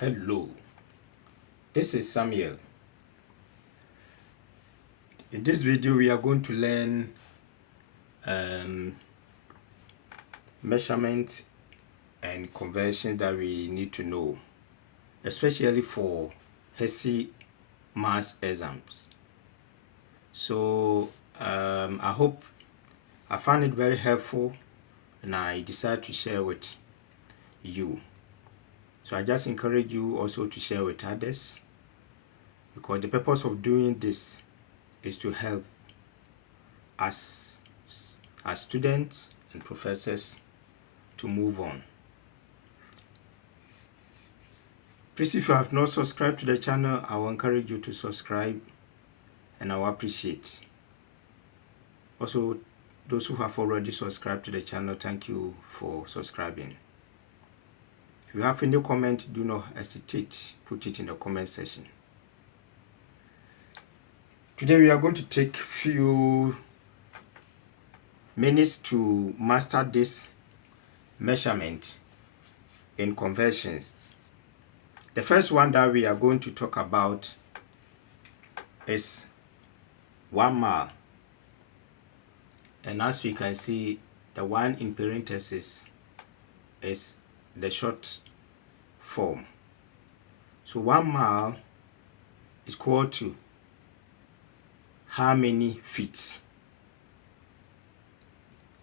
Hello, this is Samuel. In this video we are going to learn measurement and conversions that we need to know, especially for Hesi maths exams. So I hope I found it very helpful and I decided to share with you. So I just encourage you also to share with others, because the purpose of doing this is to help us as students and professors to move on. Please, if you have not subscribed to the channel, I will encourage you to subscribe and I will appreciate. Also, those who have already subscribed to the channel, thank you for subscribing. If you have any comment, do not hesitate, put it in the comment section. Today we are going to take few minutes to master this measurement in conversions. The first one that we are going to talk about is 1 mile. And as we can see, the one in parentheses is the short form. So 1 mile is equal to how many feet?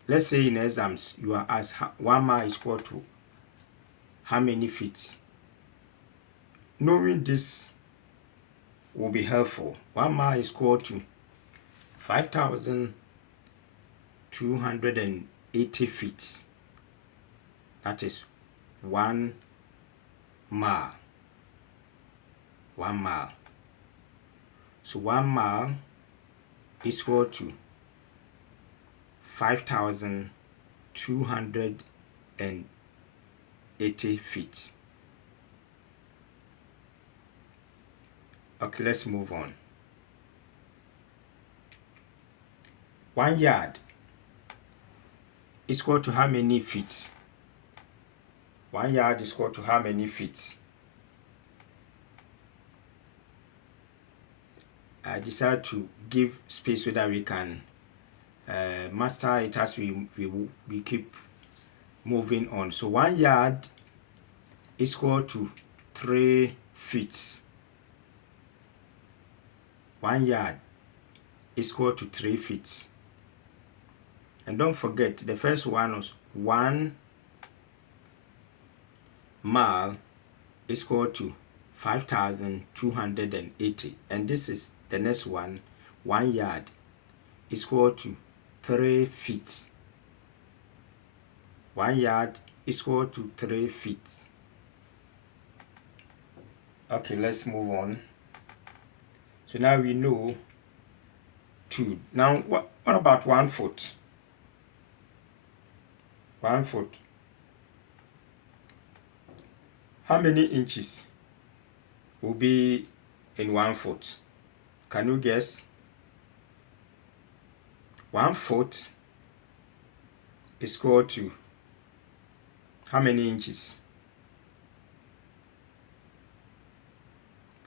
Let's say in exams you are asked 1 mile is equal to how many feet? Knowing this will be helpful. 1 mile is equal to 5,280 feet. That is 1 mile. 1 mile. So 1 mile is equal to 5,280 feet. Okay, let's move on. 1 yard is equal to how many feet? 1 yard is equal to how many feet? I decided to give space so that we can master it as we keep moving on. So 1 yard is equal to 3 feet. 1 yard is equal to 3 feet. And don't forget, the first one was 1 mile is equal to 5,280. And this is the next one. 1 yard is equal to 3 feet. 1 yard is equal to 3 feet. Okay, let's move on. So now we know 2. Now what about 1 foot? 1 foot. How many inches will be in 1 foot? Can you guess? 1 foot is equal to how many inches?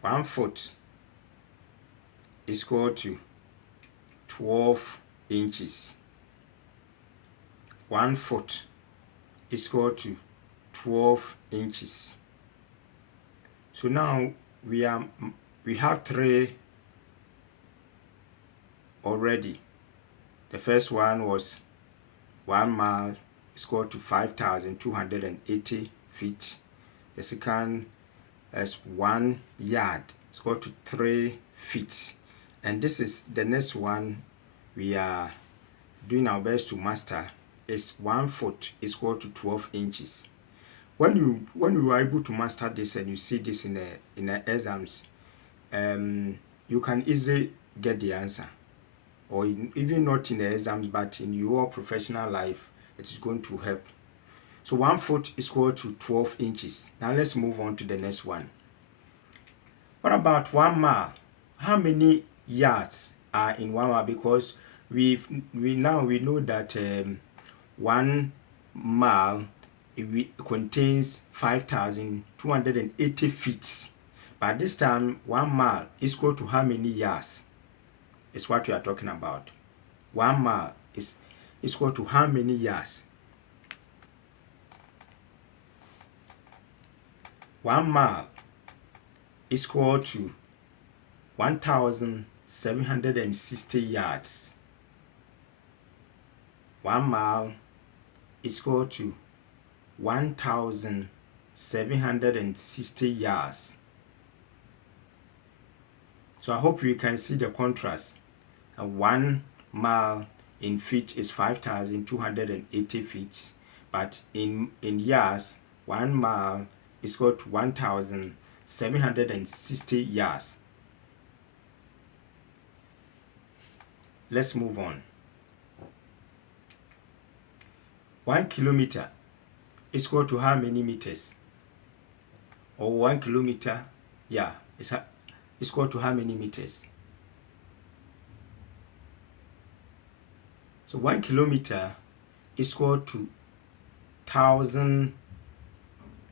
1 foot is equal to 12 inches. 1 foot is equal to 12 inches. So now we have 3 already. The first one was 1 mile is equal to 5,280 feet. The second is 1 yard is equal to 3 feet. And this is the next one we are doing our best to master, is 1 foot is equal to 12 inches. When you are able to master this and you see this in the exams, you can easily get the answer, or even not in the exams, but in your professional life, it is going to help. So 1 foot is equal to 12 inches. Now let's move on to the next one. What about 1 mile? How many yards are in 1 mile? Because we know that 1 mile it contains 5,280 feet. But this time, 1 mile is equal to how many yards? Is what we are talking about. 1 mile is equal to how many yards? 1 mile is equal to 1,760 yards. 1 mile is equal to 1,760 yards. So I hope you can see the contrast. 1 mile in feet is 5,280 feet, but in yards, 1 mile is equal to 1,760 yards. Let's move on. 1 kilometer is equal to how many meters? Or 1 kilometer, yeah, is equal to how many meters? So 1 kilometer is equal to 1,000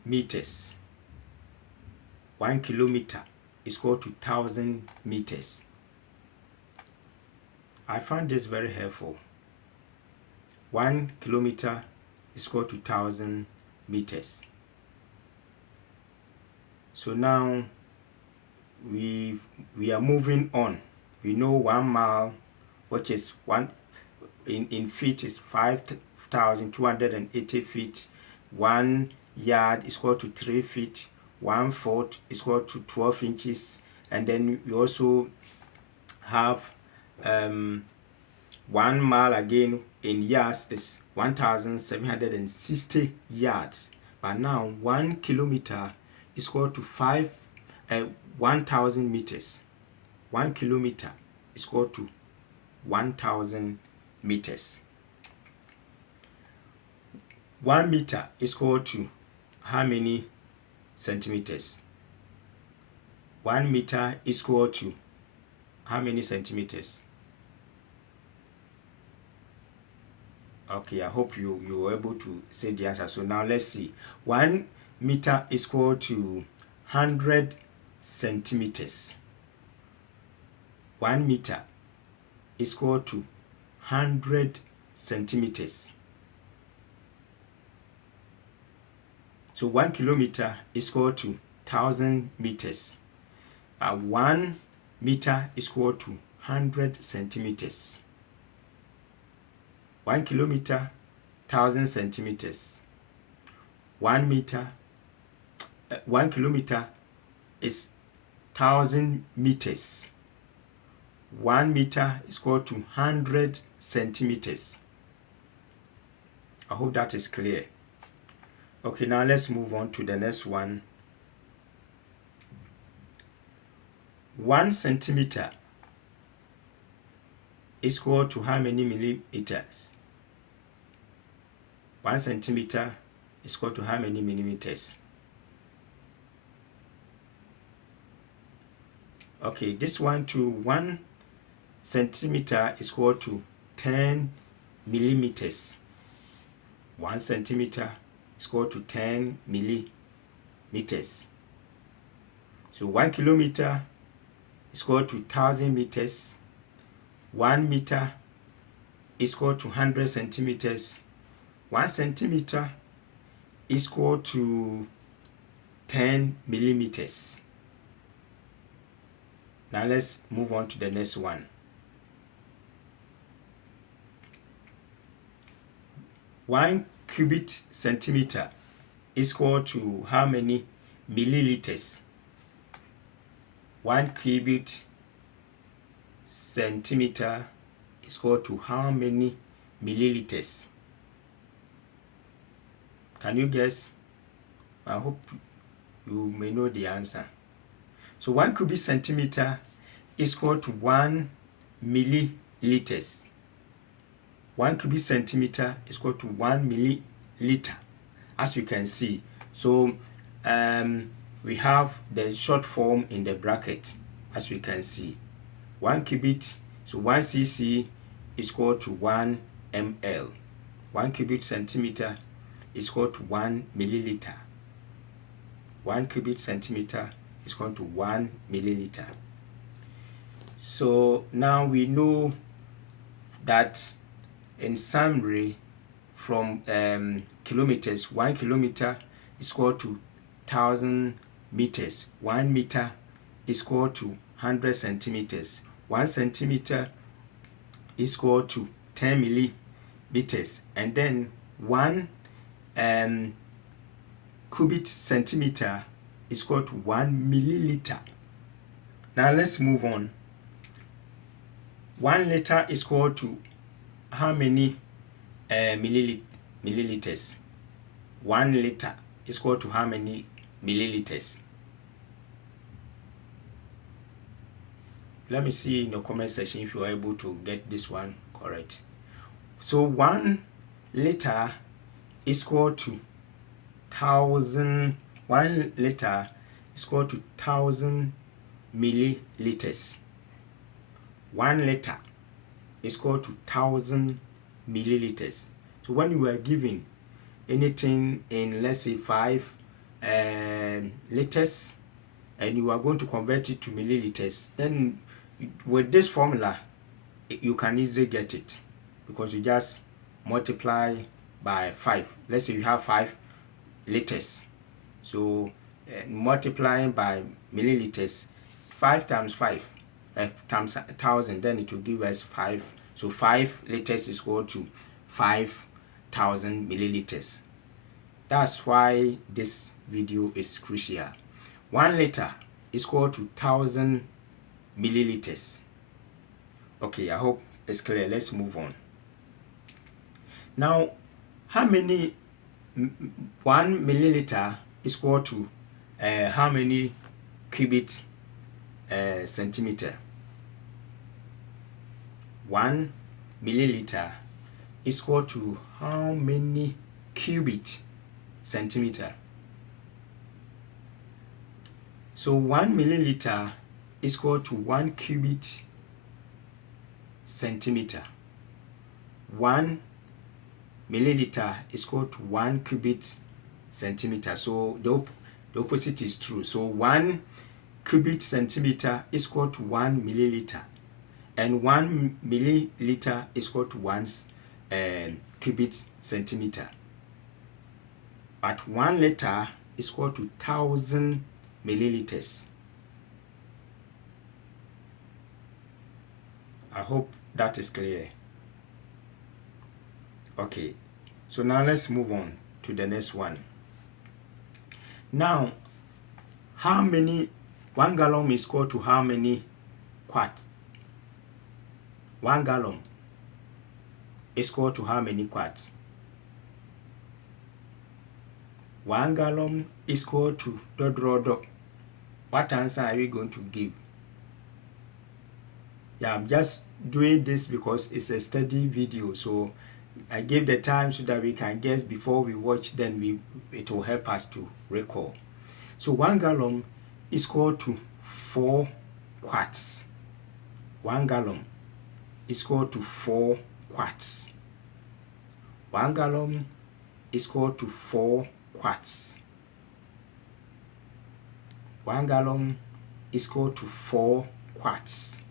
meters. 1 kilometer is equal to 1,000 meters. I found this very helpful. 1 kilometer is equal to 1,000 meters. So now we are moving on. We know 1 mile, which is one in feet, is 5,280 feet. 1 yard is equal to 3 feet. 1 foot is equal to 12 inches. And then we also have 1 mile again in yards is 1,760 yards. But now 1 kilometer is equal to 1,000 meters. 1 kilometer is equal to 1,000 meters. 1 meter is equal to how many centimeters? 1 meter is equal to how many centimeters? Okay, I hope you were able to say the answer. So now let's see. 1 meter is equal to 100 centimeters. 1 meter is equal to 100 centimeters. So 1 kilometer is equal to 1,000 meters. 1 meter is equal to 100 centimeters. 1 kilometer, 1,000 centimeters. 1 kilometer is 1,000 meters. 1 meter is equal to 100 centimeters. I hope that is clear. Okay, now let's move on to the next one. 1 centimeter is equal to how many millimeters? 1 centimeter is equal to how many millimeters? Okay, this one to 1 centimeter is equal to 10 millimeters. 1 centimeter is equal to 10 millimeters. So 1 kilometer is equal to 1,000 meters. 1 meter is equal to 100 centimeters. 1 centimeter is equal to 10 millimeters. Now let's move on to the next one. 1 cubic centimeter is equal to how many milliliters? 1 cubic centimeter is equal to how many milliliters? Can you guess? I hope you may know the answer. So 1 cubic centimeter is equal to 1 milliliters. 1 cubic centimeter is equal to 1 milliliter, as you can see. So we have the short form in the bracket, as we can see. 1 cubic, so 1 cc is equal to 1 ml. 1 cubic centimeter is equal to 1 milliliter. 1 cubic centimeter is equal to 1 milliliter. So now we know that in summary, from kilometers, 1 kilometer is equal to 1,000 meters. 1 meter is equal to 100 centimeters. 1 centimeter is equal to 10 millimeters. And then 1 cubic centimeter is equal to 1 milliliter. Now let's move on. 1 liter is equal to how many milliliters? 1 liter is equal to how many milliliters? Let me see in the comment section if you are able to get this one correct. So 1 liter is equal to 1,000. 1 liter is equal to 1,000 milliliters. 1 liter is equal to 1,000 milliliters. So when you are giving anything in, let's say, 5 liters, and you are going to convert it to milliliters, then with this formula you can easily get it, because you just multiply by 5. Let's say you have 5 liters, so multiplying by milliliters, 5 times 5 times 1,000, then it will give us 5. So 5 liters is equal to 5,000 milliliters. That's why this video is crucial. 1 liter is equal to 1,000 milliliters. Okay, I hope it's clear. Let's move on. Now, how many 1 milliliter is equal to how many cubic centimeter? 1 milliliter is equal to how many cubic centimeter? So 1 milliliter is equal to 1 cubic centimeter. 1 milliliter is equal to 1 cubic centimeter. So the opposite is true. So 1 cubic centimeter is equal to 1 milliliter, and 1 milliliter is equal to 1 cubic centimeter. But 1 liter is equal to 1,000 milliliters. I hope that is clear. Okay, so now let's move on to the next one. Now, how many 1 gallon is equal to how many quarts? 1 gallon is equal to how many quarts? 1 gallon is equal to dot. What answer are we going to give? Yeah, I'm just doing this because it's a study video, so I gave the time so that we can guess before we watch, then it will help us to recall. So 1 gallon is equal to 4 quarts. 1 gallon is equal to 4 quarts. 1 gallon is equal to 4 quarts. 1 gallon is equal to 4 quarts.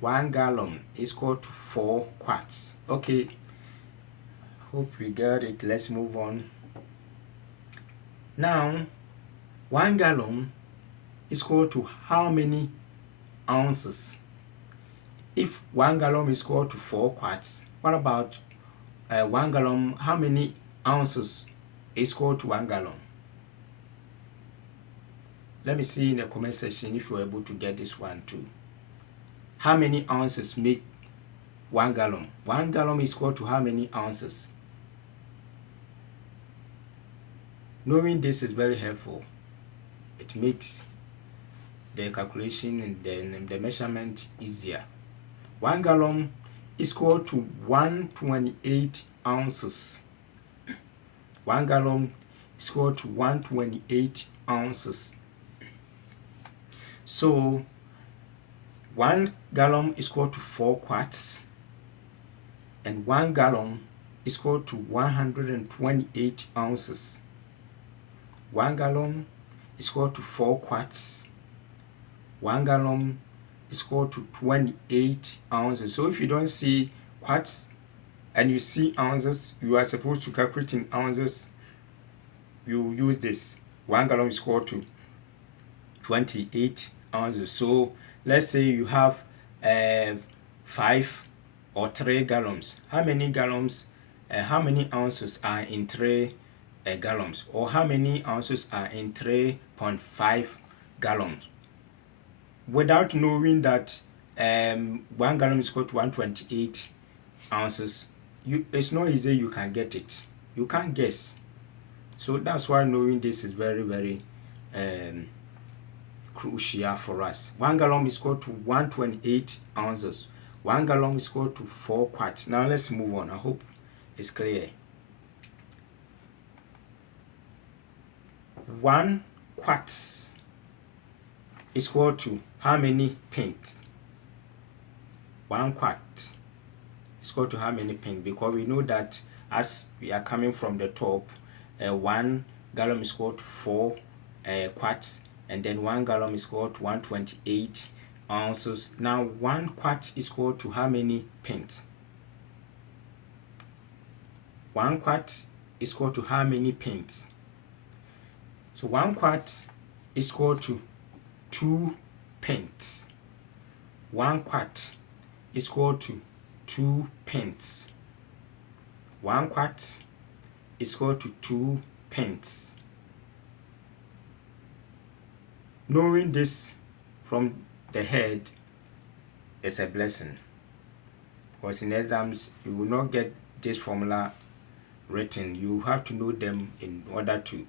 1 gallon is equal to 4 quarts. Okay, hope we got it. Let's move on. Now, 1 gallon is equal to how many ounces? If 1 gallon is equal to 4 quarts, what about 1 gallon? How many ounces is equal to 1 gallon? Let me see in the comment section if you're able to get this one too. How many ounces make 1 gallon? 1 gallon is equal to how many ounces? Knowing this is very helpful. It makes the calculation and then the measurement easier. 1 gallon is equal to 128 ounces. 1 gallon is equal to 128 ounces. So 1 gallon is equal to 4 quarts, and 1 gallon is equal to 128 ounces. 1 gallon is equal to 4 quarts. 1 gallon is equal to 28 ounces. So if you don't see quarts and you see ounces, you are supposed to calculate in ounces. You use this. 1 gallon is equal to 28 ounces. So let's say you have 5 or 3 gallons. How many gallons, how many ounces are in 3 gallons? Or how many ounces are in 3.5 gallons? Without knowing that 1 gallon is equal to 128 ounces, it's not easy you can get it. You can't guess. So that's why knowing this is very, very crucial for us. 1 gallon is equal to 128 ounces. 1 gallon is equal to 4 quarts. Now let's move on. I hope it's clear. 1 quart is equal to how many pints? 1 quart is equal to how many pints? Because we know that as we are coming from the top, 1 gallon is equal to 4 quarts, and then 1 gallon is equal to 128 ounces. Now 1 quart is equal to how many pints? 1 quart is equal to how many pints? So 1 quart is equal to 2 pints. 1 quart is equal to 2 pints. 1 quart is equal to 2 pints. Knowing this from the head is a blessing, because in exams you will not get this formula written. You have to know them in order to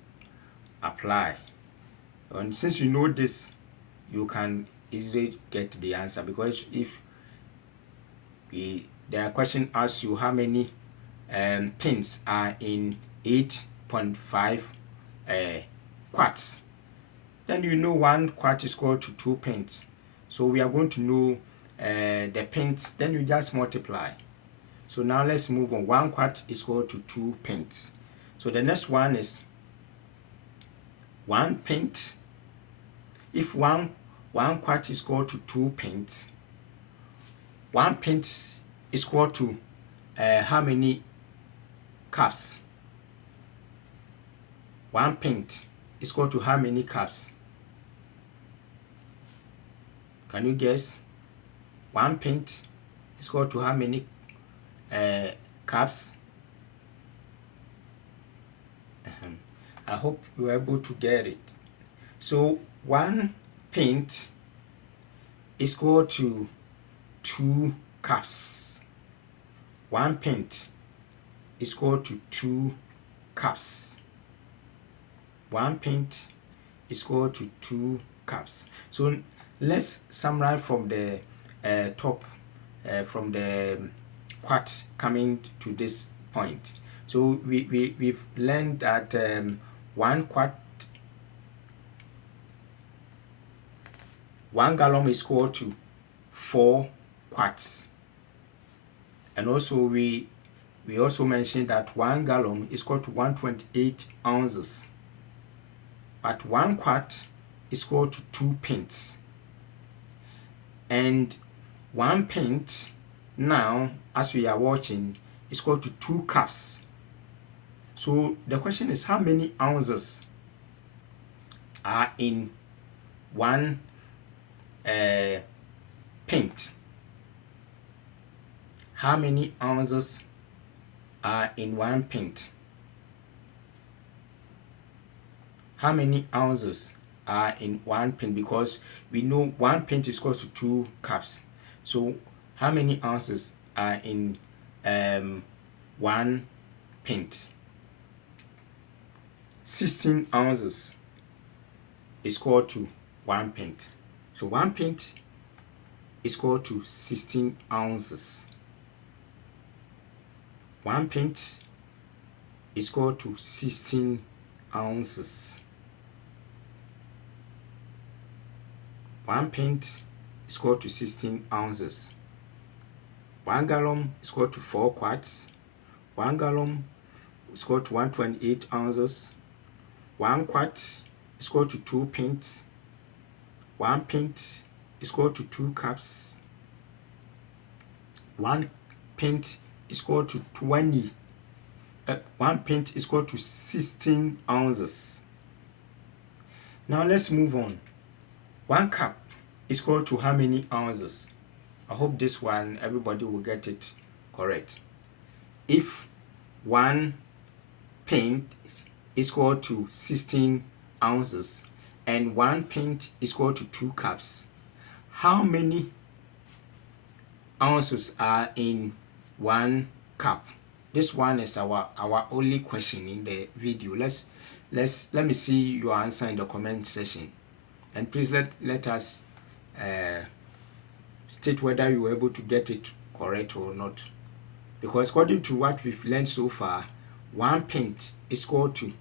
apply. And since you know this, you can easily get the answer, because if the question asks you how many pins are in 8.5 quarts, then you know 1 quart is equal to 2 pins. So we are going to know the pins, then you just multiply. So now let's move on. 1 quart is equal to 2 pins. So the next one is 1 pint. If 1 quart is equal to 2 pints, 1 pint is equal to how many cups? 1 pint is equal to how many cups? Can you guess? 1 pint is equal to how many cups? I hope you are able to get it. So 1 pint is equal to 2 cups. 1 pint is equal to 2 cups. 1 pint is equal to 2 cups. So let's summarize from the top, from the quart coming to this point. So we've learned that 1 quart, 1 gallon is equal to 4 quarts. And also we also mentioned that 1 gallon is equal to 128 ounces. But 1 quart is equal to 2 pints. And 1 pint now, as we are watching, is equal to 2 cups. So the question is, how many ounces are in 1 pint? How many ounces are in 1 pint? How many ounces are in 1 pint? Because we know 1 pint is equal to 2 cups. So how many ounces are in 1 pint? 16 ounces is equal to 1 pint. So 1 pint is equal to 16 ounces. 1 pint is equal to 16 ounces. 1 pint is equal to 16 ounces. 1 gallon is equal to 4 quarts. 1 gallon is equal to 128 ounces. 1 quart is equal to 2 pints. 1 pint is equal to 2 cups. 1 pint is equal to 1 pint is equal to 16 ounces. Now let's move on. 1 cup is equal to how many ounces? I hope this one everybody will get it correct. If 1 pint is equal to 16 ounces and 1 pint is equal to 2 cups, how many ounces are in 1 cup? This one is our only question in the video. Let me see your answer in the comment section, and please let us state whether you were able to get it correct or not, because according to what we've learned so far, 1 pint is equal to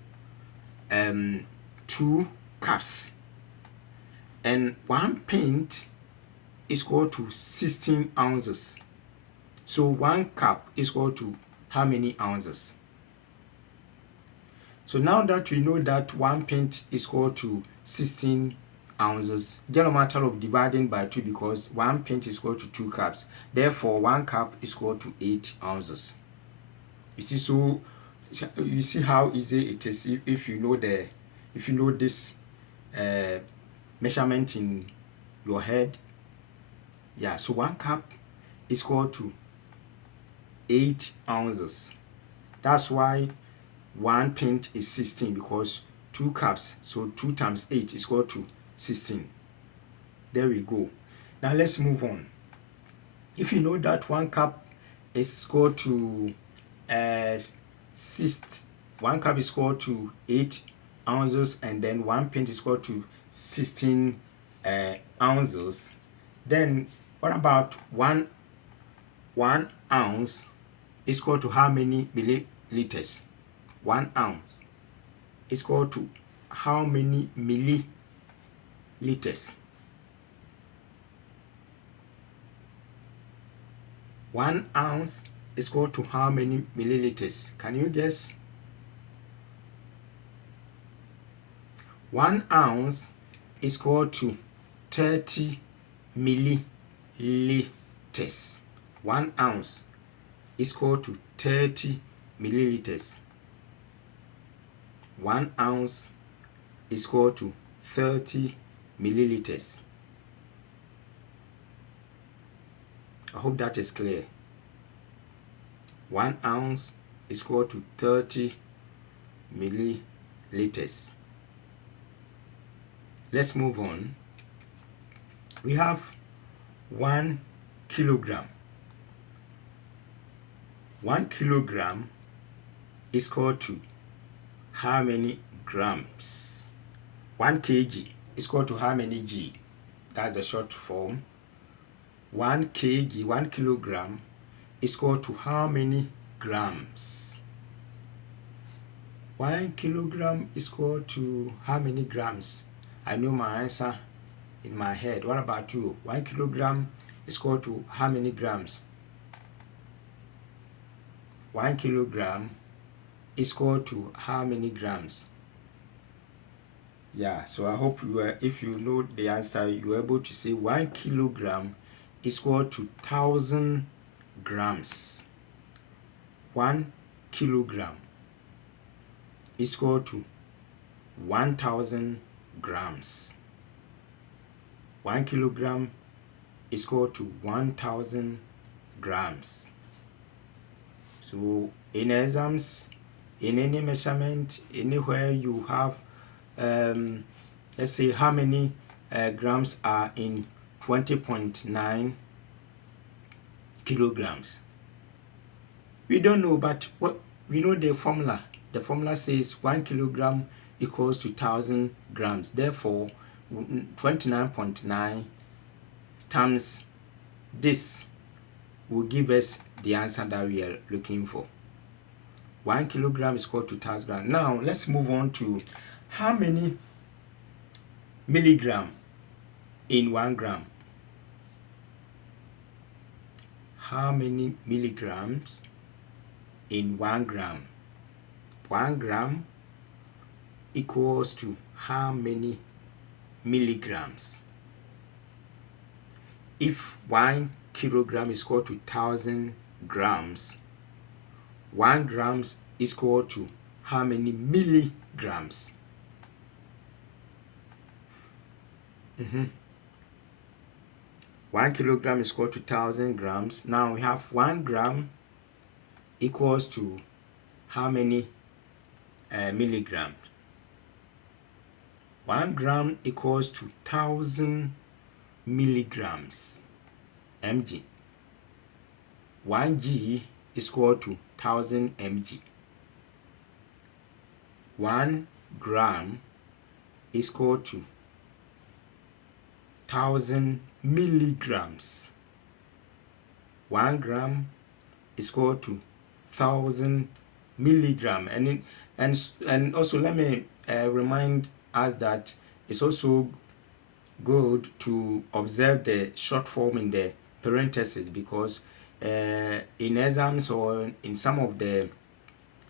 2 cups, and 1 pint is equal to 16 ounces. So 1 cup is equal to how many ounces? So now that we know that 1 pint is equal to 16 ounces, general matter of dividing by 2, because 1 pint is equal to 2 cups. Therefore, 1 cup is equal to 8 ounces. You see, so you see how easy it is if you know this measurement in your head. Yeah, so 1 cup is equal to 8 ounces. That's why 1 pint is 16, because 2 cups, so 2 times 8 is equal to 16. There we go. Now let's move on. If you know that 1 cup is equal to 1 cup is equal to 8 ounces, and then 1 pint is equal to 16 ounces, then what about 1 ounce is equal to how many milliliters? 1 ounce is equal to how many milliliters? 1 ounce is equal to how many milliliters? Can you guess? 1 ounce is equal to 30 milliliters. 1 ounce is equal to 30 milliliters. 1 ounce is equal to 30 milliliters. I hope that is clear. 1 ounce is equal to 30 milliliters. Let's move on. We have 1 kilogram. 1 kilogram is equal to how many grams? 1 kg is equal to how many g? That's the short form. 1 kg, 1 kilogram is equal to how many grams? 1 kilogram is equal to how many grams? I know my answer in my head. What about you? 1 kilogram is equal to how many grams? 1 kilogram is equal to how many grams? Yeah, so I hope if you know the answer, you are able to say 1 kilogram is equal to 1,000 grams. 1 kilogram is equal to 1,000 grams. 1 kilogram is equal to 1,000 grams. So in exams, in any measurement, anywhere you have, let's say how many grams are in 20.9 kilograms. We don't know, but we know the formula. The formula says 1 kilogram equals to 1,000 grams. Therefore, 29.9 times this will give us the answer that we are looking for. 1 kilogram is equal to 1,000 grams. Now, let's move on to how many milligram in 1 gram. How many milligrams in 1 gram? 1 gram equals to how many milligrams? If 1 kilogram is equal to 1,000 grams, 1 grams is equal to how many milligrams? 1 kilogram is equal to 1,000 grams. Now we have 1 gram equals to how many milligrams? 1 gram equals to 1,000 milligrams, mg. 1 g is equal to 1,000 mg. 1 gram is equal to 1,000 milligrams. 1 gram is equal to 1,000 milligram. And also let me remind us that it's also good to observe the short form in the parentheses, because in exams or in some of the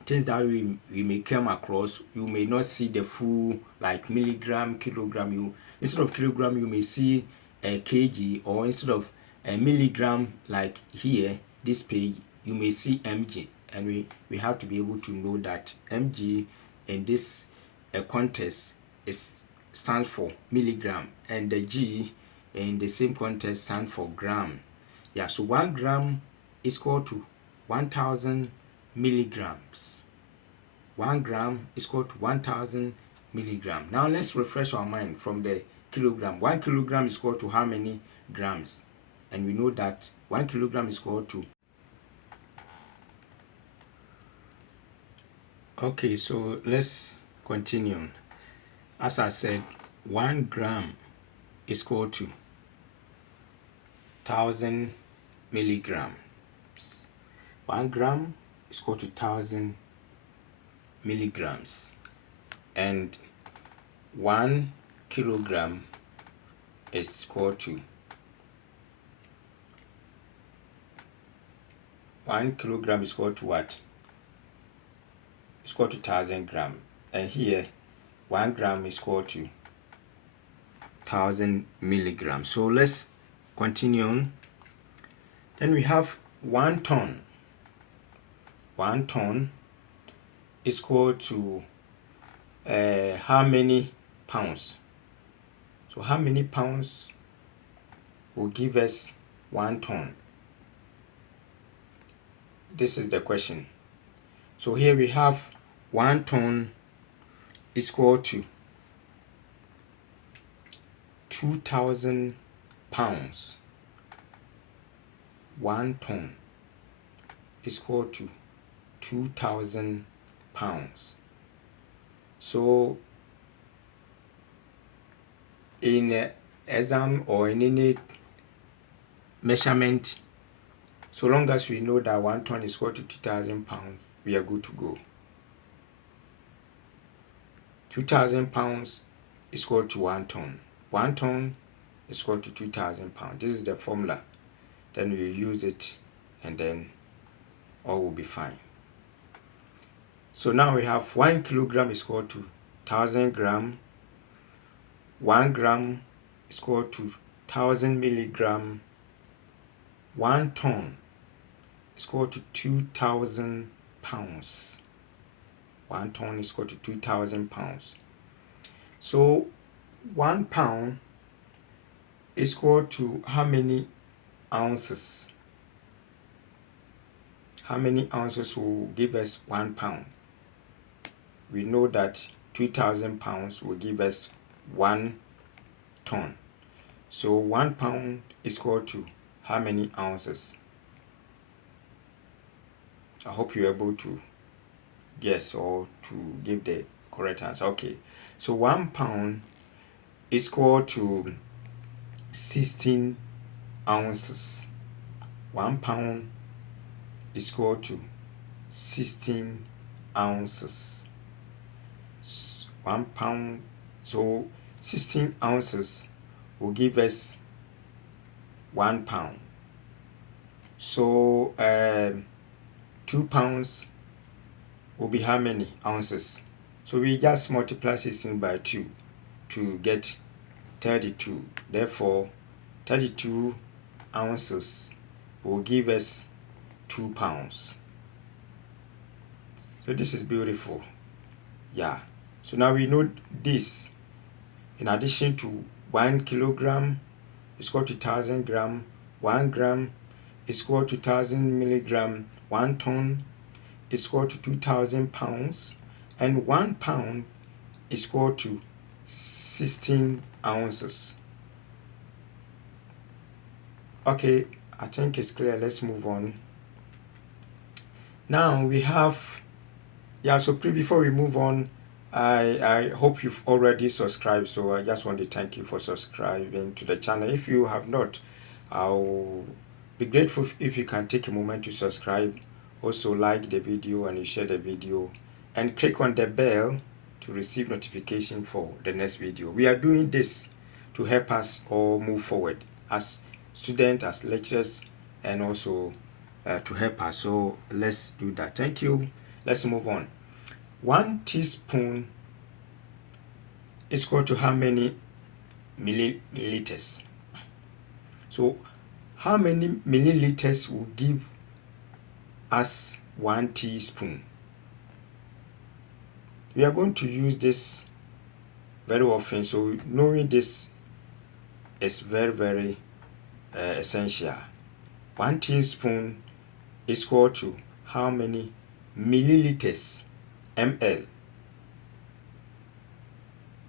things that we may come across, you may not see the full like milligram, kilogram. Instead of kilogram, you may see a kg, or instead of a milligram, like here, this page, you may see mg. And we have to be able to know that mg in this context stands for milligram, and the g in the same context stands for gram. Yeah, so 1 gram is equal to 1,000 milligrams. 1 gram is equal to 1,000 milligram. Now let's refresh our mind from the kilogram. 1 kilogram is equal to how many grams? And we know that 1 kilogram is equal to... Okay, so let's continue. As I said, 1 gram is equal to 1,000 milligrams. 1 gram is equal to 1,000 milligrams. And 1 kilogram is equal to 1 kilogram is equal to what? It's equal to 1,000 grams. And here 1 gram is equal to 1,000 milligrams. So let's continue on. Then we have 1 ton. 1 ton is equal to how many pounds? So how many pounds will give us 1 ton? This is the question. So here we have 1 ton is equal to 2,000 pounds. 1 ton is equal to 2,000 pounds. So in an exam or in any measurement, so long as we know that 1 ton is equal to 2,000 pounds, we are good to go. 2,000 pounds is equal to 1 ton. 1 ton is equal to 2,000 pounds. This is the formula. Then we use it, and then all will be fine. So now we have 1 kilogram is equal to 1,000 grams. 1 gram is equal to 1,000 milligram. 1 ton is equal to 2,000 pounds. 1 ton is equal to 2,000 pounds. So 1 pound is equal to how many ounces? How many ounces will give us 1 pound? We know that 2,000 pounds will give us 1 ton. So 1 pound is equal to how many ounces? I hope you're able to guess or to give the correct answer. Okay, so 1 pound is equal to 16 ounces. 1 pound is equal to 16 ounces. 1 pound, so 16 ounces will give us 1 pound. So 2 pounds will be how many ounces? So we just multiply 16 by 2 to get 32. Therefore, 32 ounces will give us 2 pounds. So this is beautiful. Yeah. So now we know this. In addition to 1 kilogram is equal to 1,000 gram, 1 gram is equal to 1,000 milligram, 1 ton is equal to 2,000 pounds, and 1 pound is equal to 16 ounces. Okay, I think it's clear. Let's move on. Now we have, so before we move on, I hope you've already subscribed, so I just want to thank you for subscribing to the channel. If you have not, I'll be grateful if you can take a moment to subscribe. Also like the video and you share the video and click on the bell to receive notification for the next video. We are doing this to help us all move forward as students, as lecturers, and also to help us. So let's do that. Thank you. Let's move on. 1 teaspoon is equal to how many milliliters? So how many milliliters will give us 1 teaspoon? We are going to use this very often, so knowing this is very, very essential. 1 teaspoon is equal to how many milliliters? ml.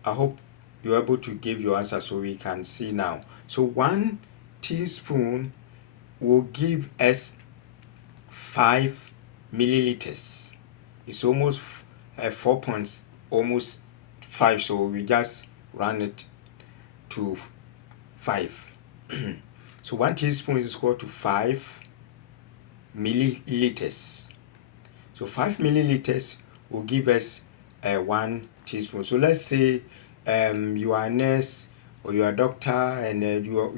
I hope you're able to give your answer so we can see now. So 1 teaspoon will give us 5 milliliters. It's almost 4.5, so we just run it to 5. So 1 teaspoon is equal to 5 milliliters. So 5 milliliters will give us 1 teaspoon. So let's say you are a nurse or you are a doctor, and you are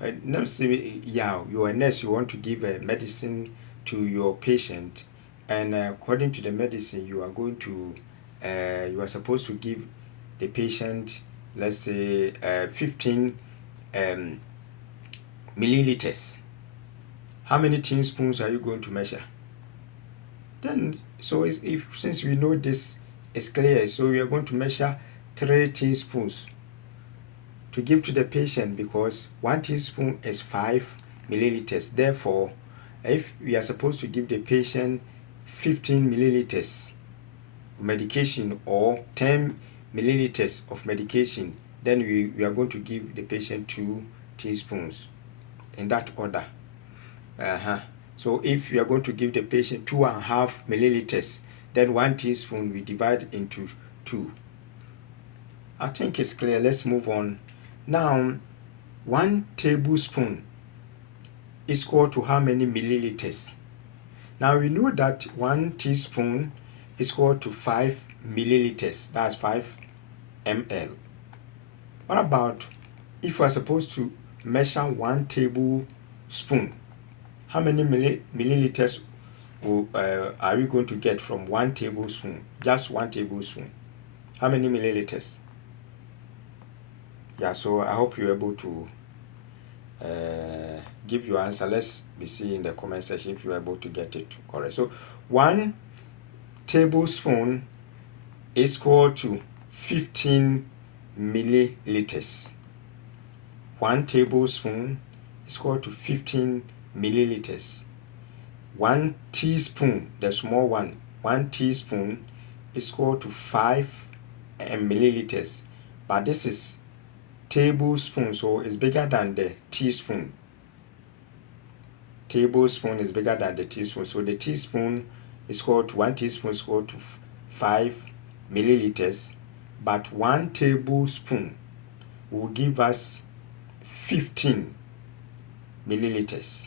a nurse, you want to give a medicine to your patient, and according to the medicine you are going to you are supposed to give the patient, let's say 15 milliliters. How many teaspoons are you going to measure? Then, so since we know this is clear, so we are going to measure 3 teaspoons to give to the patient, because 1 teaspoon is 5 milliliters. Therefore, if we are supposed to give the patient 15 milliliters of medication or 10 milliliters of medication, then we are going to give the patient 2 teaspoons in that order. So if we are going to give the patient 2.5 milliliters, then 1 teaspoon we divide into 2. I think it's clear. Let's move on. Now, 1 tablespoon is equal to how many milliliters? Now we know that 1 teaspoon is equal to 5 milliliters. That's 5 ml. What about if we are supposed to measure 1 tablespoon? How many milliliters are we going to get from 1 tablespoon? Just 1 tablespoon. How many milliliters? Yeah, so I hope you're able to give your answer. Let's be see in the comment section if you're able to get it correct. So 1 tablespoon is equal to 15 milliliters. 1 tablespoon is equal to 15 milliliters. 1 teaspoon, the small one, 1 teaspoon is equal to 5 milliliters. But this is tablespoon, so it's bigger than the teaspoon. Tablespoon is bigger than the teaspoon, so the teaspoon is equal to 1 teaspoon is equal to 5 milliliters, but 1 tablespoon will give us 15 milliliters.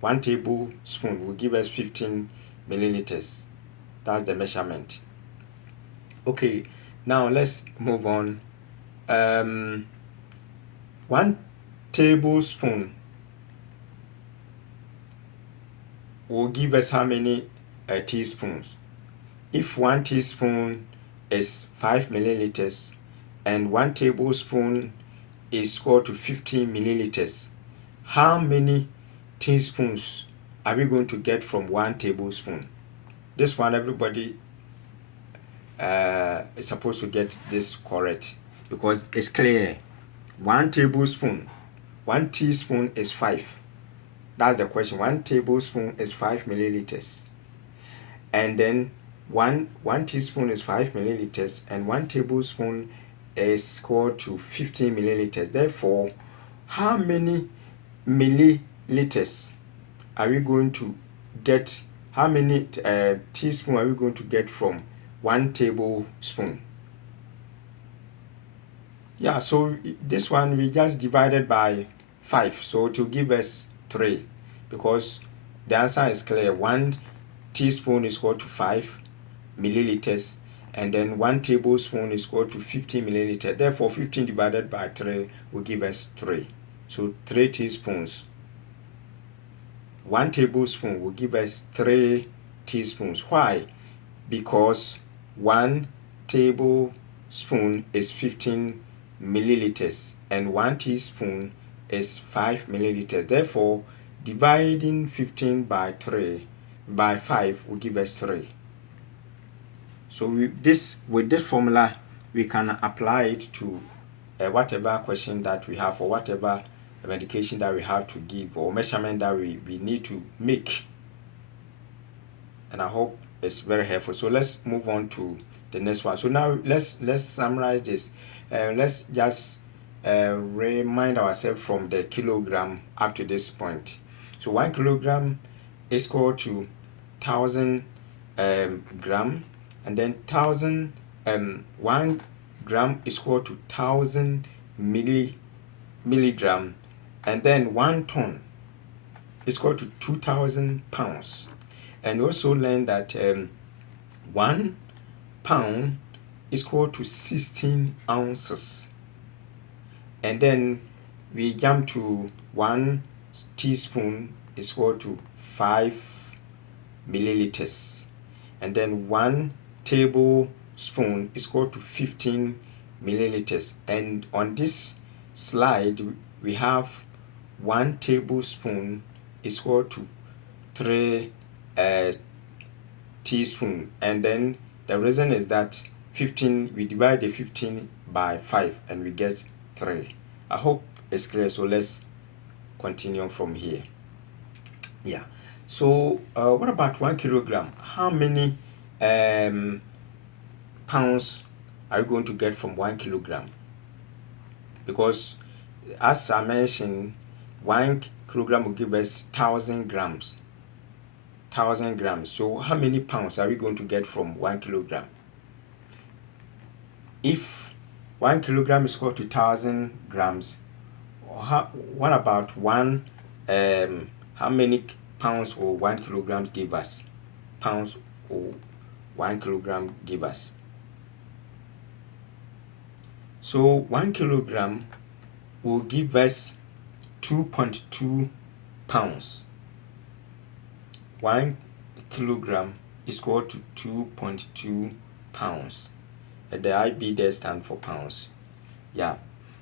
1 tablespoon will give us 15 milliliters. That's the measurement. Okay, now let's move on. 1 tablespoon will give us how many teaspoons? If 1 teaspoon is 5 milliliters and 1 tablespoon is equal to 50 milliliters, how many teaspoons are we going to get from 1 tablespoon? This one, everybody is supposed to get this correct because it's clear. 1 tablespoon, 1 teaspoon is 5. That's the question. 1 tablespoon is 5 milliliters. And then one teaspoon is 5 milliliters and 1 tablespoon is equal to 50 milliliters. Therefore, how many milliliters are we going to get? How many teaspoons are we going to get from 1 tablespoon? Yeah, so this one we just divided by 5, so it will give us 3 because the answer is clear. 1 teaspoon is equal to 5 milliliters and then 1 tablespoon is equal to 50 milliliters. Therefore, 15 divided by 3 will give us 3. So 3 teaspoons. 1 tablespoon will give us 3 teaspoons. Why? Because 1 tablespoon is 15 milliliters and 1 teaspoon is 5 milliliters. Therefore, dividing 15 by 5 will give us 3. So with this formula, we can apply it to whatever question that we have or whatever medication that we have to give or measurement that we need to make. And I hope it's very helpful. So let's move on to the next one. So now let's summarize this. Let's just remind ourselves from the kilogram up to this point. So 1 kilogram is equal to 1,000 gram, and then 1 gram is equal to 1,000 milligram, and then 1 ton is equal to 2,000 pounds. And we also learned that 1 pound is equal to 16 ounces. And then we jump to 1 teaspoon is equal to 5 milliliters. And then 1 tablespoon is equal to 15 milliliters. And on this slide, we have 1 tablespoon is equal to 3 teaspoon. And then the reason is that 15, we divide the 15 by 5 and we get 3. I hope it's clear. So let's continue from here. Yeah. So what about 1 kilogram? How many pounds are you going to get from 1 kilogram? Because as I mentioned, 1 kilogram will give us 1,000 grams. 1,000 grams. So how many pounds are we going to get from 1 kilogram? If 1 kilogram is equal to 1,000 grams, what about how many pounds or 1 kilogram give us? Pounds or 1 kilogram give us? So 1 kilogram will give us 2.2 pounds. 1 kilogram is equal to 2.2 pounds. The IB there stands for pounds. Yeah.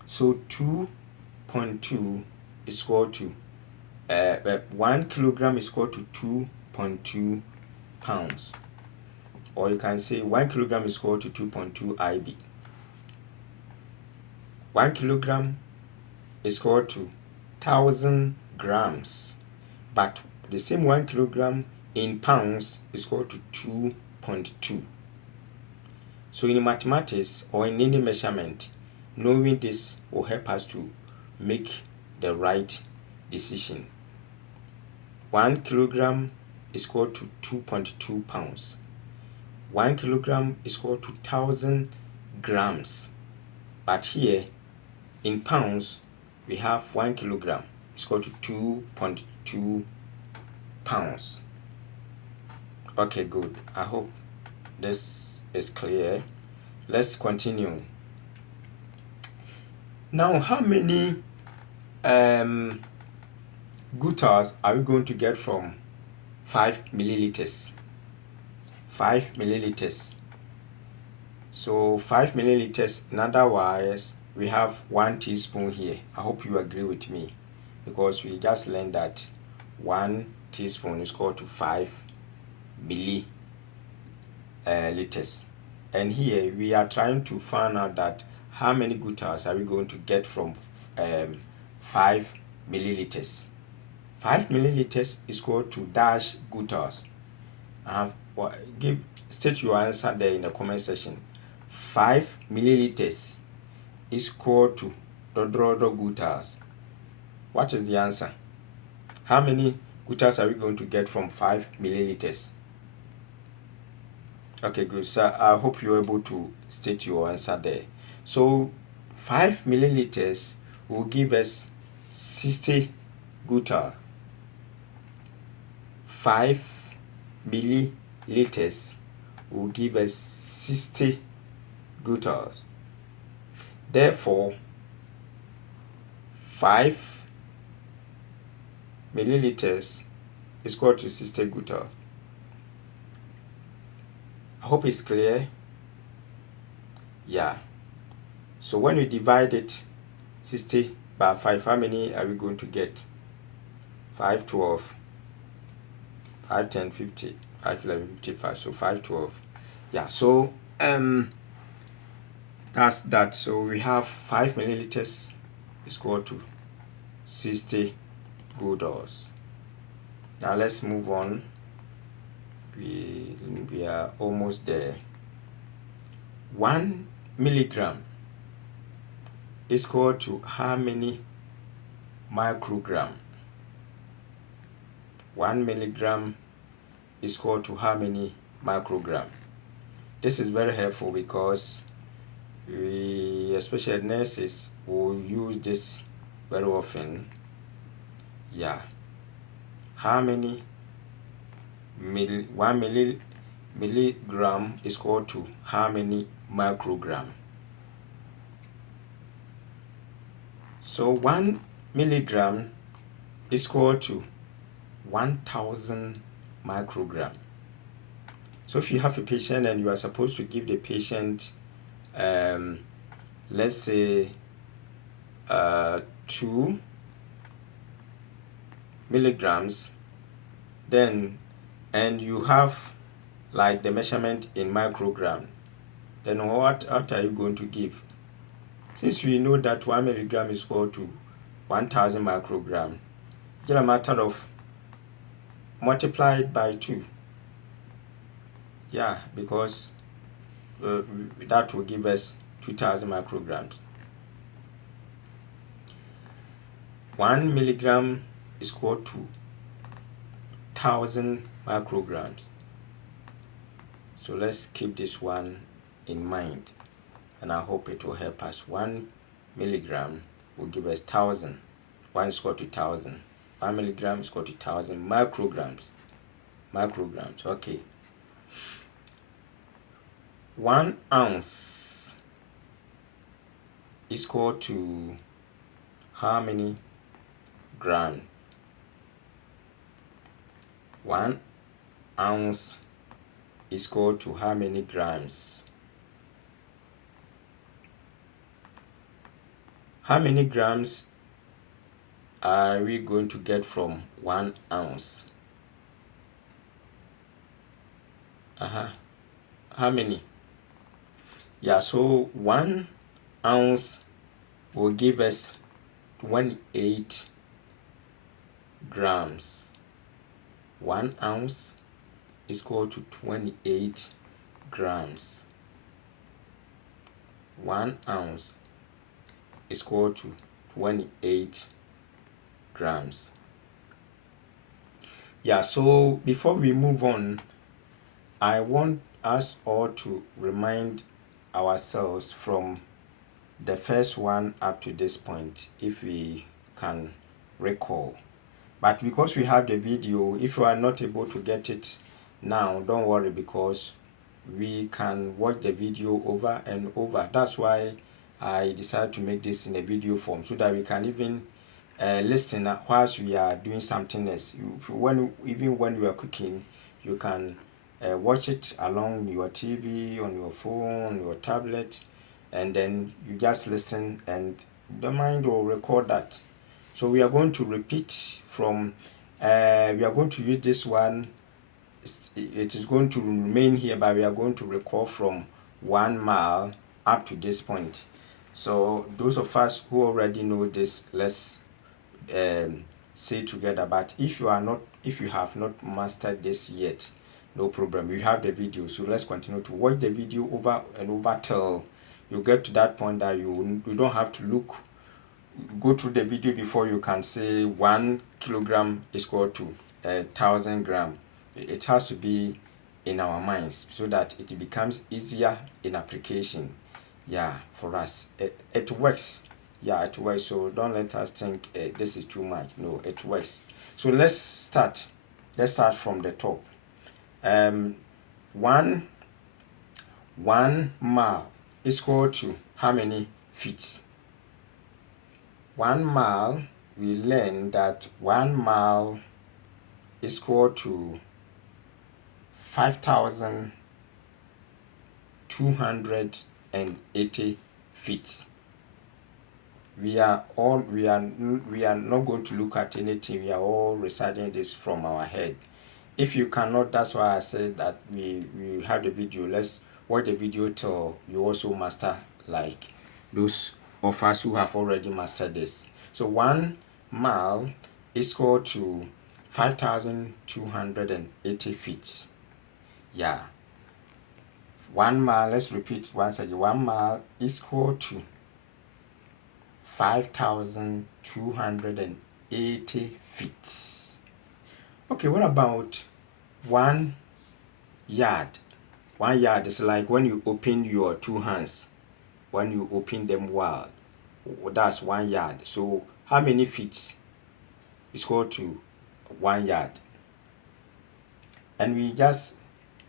So 2.2 is equal to 1 kilogram is equal to 2.2 pounds. Or you can say 1 kilogram is equal to 2.2 IB. 1 kilogram is equal to 1,000 grams. But the same 1 kilogram in pounds is equal to 2.2. So in mathematics or in any measurement, knowing this will help us to make the right decision. 1 kilogram is equal to 2.2 pounds. 1 kilogram is equal to 1,000 grams. But here, in pounds, we have 1 kilogram is equal to 2.2 pounds. Okay, good. I hope this is clear. Let's continue. Now, how many guttae are we going to get from 5 milliliters. 5 milliliters. So 5 milliliters, in other words, we have 1 teaspoon here. I hope you agree with me, because we just learned that 1 teaspoon is equal to 5 milliliters. And here we are trying to find out that how many guttae are we going to get from 5 milliliters. 5 milliliters is equal to dash guttae. State your answer there in the comment section. 5 milliliters is equal to dodrodo guttae. What is the answer? How many guttae are we going to get from 5 milliliters? Okay, good. So I hope you're able to state your answer there. So 5 milliliters will give us 60 guttae. 5 milliliters will give us 60 guttae. Therefore, 5 milliliters is equal to 60 guttae. I hope it's clear. Yeah. So when we divide it 60 by 5, how many are we going to get? 5, 12, 5, 10, 50, 5, 11, 55. So 5, 12. Yeah. So that's that. So we have 5 milliliters is equal to 60 guttae. Now let's move on. We are almost there. 1 milligram is equal to how many microgram? 1 milligram is equal to how many microgram? This is very helpful because we, especially nurses, will use this very often. Yeah. How many 1 milligram is equal to how many microgram? So 1 milligram is equal to 1000 microgram. So if you have a patient and you are supposed to give the patient let's say 2 milligrams, then and you have like the measurement in microgram, then what are you going to give? Since we know that 1 milligram is equal to 1000 microgram, it's a matter of multiply it by 2. Yeah, because that will give us 2000 micrograms. 1 milligram is equal to 1000 micrograms. So let's keep this one in mind, and I hope it will help us. 1 milligram will give us 1000. 1 is equal to 1000. 1 milligram is equal to 1000 micrograms. Micrograms, okay. 1 ounce is equal to how many grams? 1 ounce is equal to how many grams? How many grams are we going to get from 1 ounce? How many? Yeah, so 1 ounce will give us 28 grams. 1 ounce is equal to 28 grams. 1 ounce is equal to 28 grams. Yeah, so before we move on, I want us all to remind ourselves from the first one up to this point, if we can recall. But because we have the video, if you are not able to get it now, don't worry, because we can watch the video over and over. That's why I decided to make this in a video form, so that we can even listen whilst we are doing something else. Even when you are cooking, you can watch it along your TV, on your phone, your tablet, and then you just listen, and the mind will record that. So we are going to repeat from. We are going to use this one. It is going to remain here, but we are going to record from 1 mile up to this point. So those of us who already know this, let's say together. But if you have not mastered this yet, no problem, you have the video. So let's continue to watch the video over and over till you get to that point that you don't have to go through the video before you can say 1 kilogram is equal to 1,000 gram. It has to be in our minds so that it becomes easier in application. Yeah, for us it works. Yeah, it works. So don't let us think this is too much. No, it works. So let's start from the top. One mile is equal to how many feet? 1 mile, we learn that 1 mile is equal to 5,280 feet. We are not going to look at anything. We are all reciting this from our head. If you cannot, that's why I said that we have the video. Let's watch the video till you also master, like those of us who have already mastered this. So 1 mile is equal to 5,280 feet. Yeah. 1 mile, let's repeat once again. 1 mile is equal to 5,280 feet. Okay, what about 1 yard? 1 yard is like when you open your two hands, when you open them wide. That's 1 yard. So how many feet is equal to 1 yard? And we just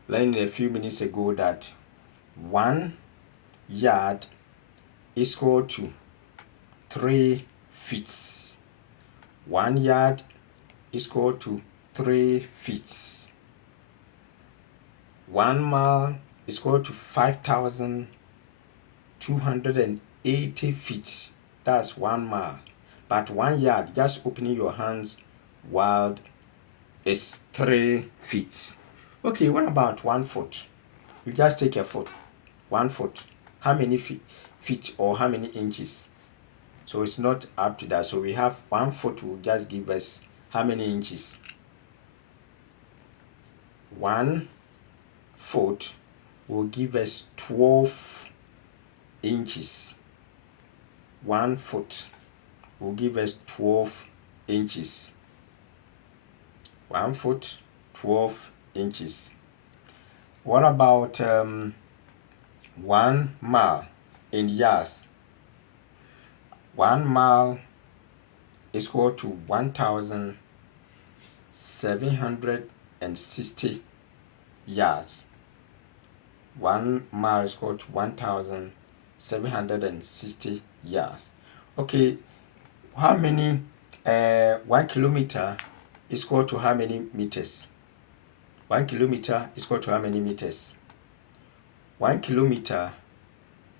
learned a few minutes ago that 1 yard is equal to 3 feet. 1 yard is equal to 3 feet. 1 mile is equal to 5,280 feet. That's 1 mile. But 1 yard, just opening your hands wide, is 3 feet. Okay, what about 1 foot? You just take a foot. 1 foot. How many feet or how many inches? So it's not up to that. So we have 1 foot will just give us how many inches? 1 foot will give us 12 inches. 1 foot will give us 12 inches. 1 foot, 12 inches. What about 1 mile in yards? 1 mile is equal to 1,760 yards. 1 mile is equal to 1,760 yards. Okay, how many 1 kilometer is equal to how many meters? 1 kilometer is equal to how many meters? 1 kilometer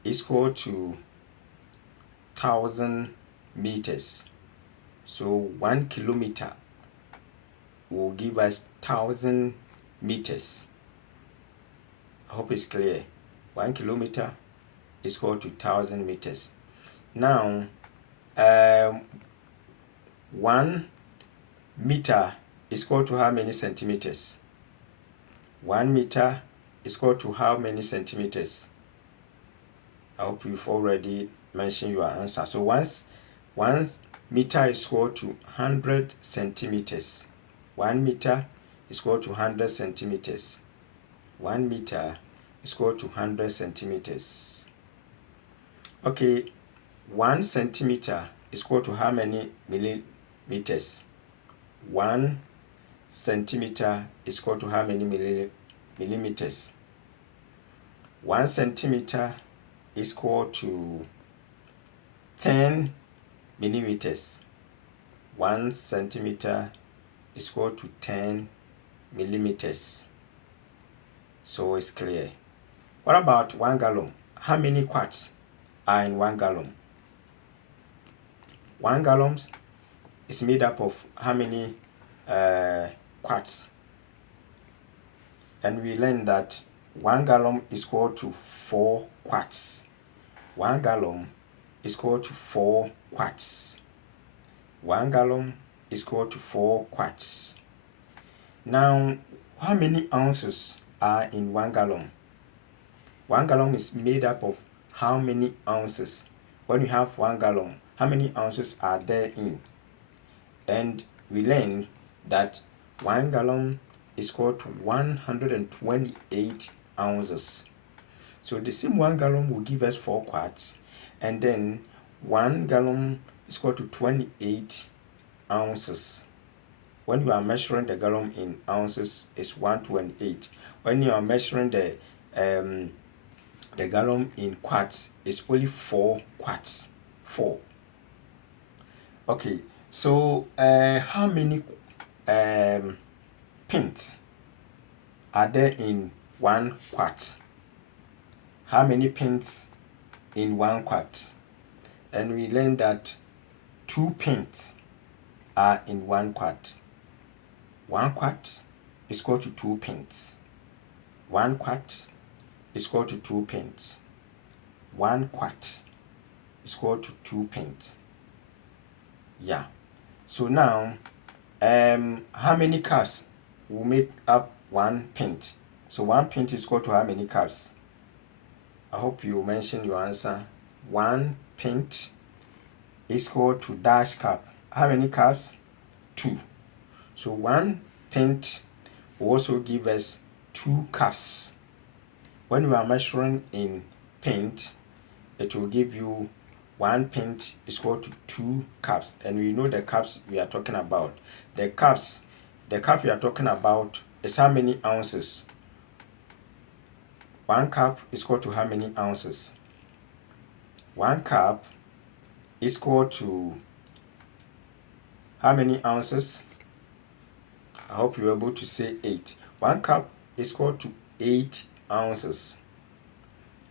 is equal to 1,000 meters. So 1 kilometer will give us 1,000 meters. I hope it's clear. 1 kilometer is equal to 1,000 meters. Now, 1 meter is equal to how many centimeters? 1 meter is equal to how many centimeters? I hope you've already mentioned your answer. So 1 meter is equal to 100 centimeters. 1 meter is equal to 100 centimeters. 1 meter is equal to 100 centimeters. Okay, 1 centimeter is equal to how many millimeters? 1 centimeter is equal to how many millimeters? 1 centimeter is equal to 10 millimeters. 1 centimeter is equal to 10 millimeters. So it's clear. What about 1 gallon? How many quarts are in 1 gallon? 1 gallon is made up of how many quarts? And we learned that 1 gallon is equal to 4 quarts. 1 gallon is equal to 4 quarts. 1 gallon is equal to 4 quarts. Now, how many ounces are in 1 gallon? 1 gallon is made up of how many ounces? When you have 1 gallon, how many ounces are there in? And we learned that 1 gallon is equal to 128 ounces. So the same 1 gallon will give us 4 quarts, and then 1 gallon is equal to 28 ounces. When you are measuring the gallon in ounces, it's 128. When you are measuring the gallon in quarts, it's only 4 quarts. 4. Okay, so how many pints are there in 1 quart? How many pints in 1 quart? And we learned that 2 pints are in 1 quart. 1 quart is equal to 2 pints. 1 quart is equal to 2 pints. 1 quart is equal to 2 pints. Yeah. So now, how many cups will make up 1 pint? So 1 pint is equal to how many cups? I hope you mention your answer. 1 pint is equal to dash cup. How many cups? 2. So 1 pint will also give us 2 cups. When we are measuring in pint, it will give you 1 pint is equal to 2 cups. And we know the cups we are talking about. The cup we are talking about is how many ounces? 1 cup is equal to how many ounces? 1 cup is equal to how many ounces? I hope you're able to say 8. 1 cup is equal to 8 ounces.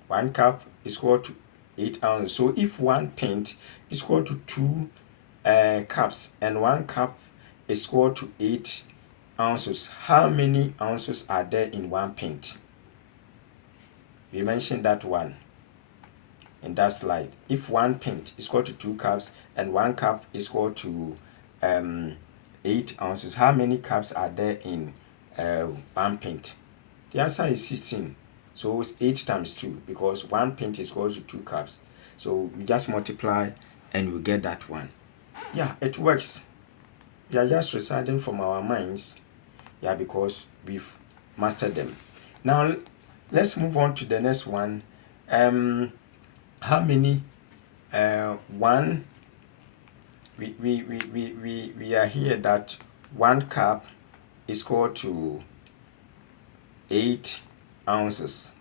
1 cup is equal to 8 ounces. So if 1 pint is equal to 2 cups and 1 cup is equal to 8 ounces, how many ounces are there in 1 pint? We mentioned that one in that slide. If 1 pint is equal to 2 cups and 1 cup is equal to 8 ounces, how many cups are there in 1 pint? The answer is 16. So it's 8 times 2 because 1 pint is equal to 2 cups. So we just multiply and we get that one. Yeah, it works. We are just reciting from our minds. Yeah, because we've mastered them. Now let's move on to the next one. How many one we are here that 1 cup is equal to 8 ounces.